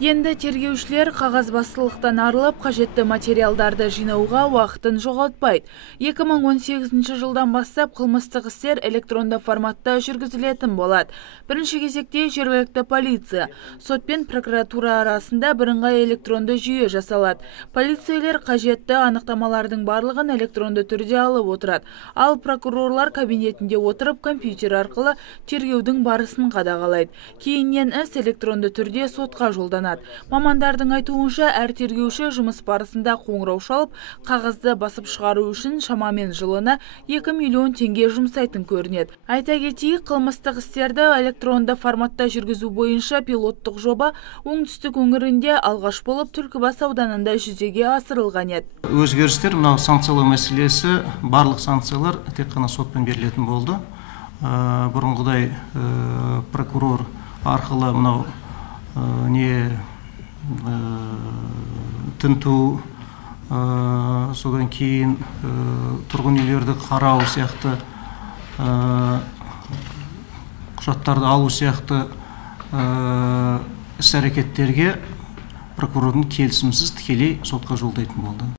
Енді тергеушілер қағазбастылықтан арылып, қажетті материалдарды жинауға уақытын жоғалтпайды. 2018 жылдан бастап қылмыстық істер электронды форматта жүргізілетін болады. Бірінші кезекте жергілікті полиция, сот пен прокуратура арасында бірыңғай электронды жүйе жасалады. Полицейлер қажетті анықтамалардың барлығын электронды түрде алып отырады. Ал прокурорлар кабинетінде отырып компьютер арқылы тергеудің барысын қадағалайды. Кейіннен іс электронды түрде сотқа жолданады. Мамандардың айтуынша, әр тергеуші жұмыс барысында қоңырау шалып, қағазды басып шығару үшін шамамен жылына 2 миллион теңге жұмсайтын көрінеді. Айта кетейік, қылмыстық істерді электронды форматта жүргізу бойынша пилоттық жоба оңтүстік өңірінде алғаш болып Түлкібас ауданында жүзеге асырылған еді. Өзгерістер, мынау санкциялау мәселесі, барлық санкциялар тек қана сотпен берілетін болды. Бұрынғыдай прокурор арқылы мынау тінту, содан кейін тұрғын үйлерді қарау сияқты, құжаттарды алу сияқты іс-әрекеттерге прокурордың келісімсіз тікелей сотқа жолдайтын болды.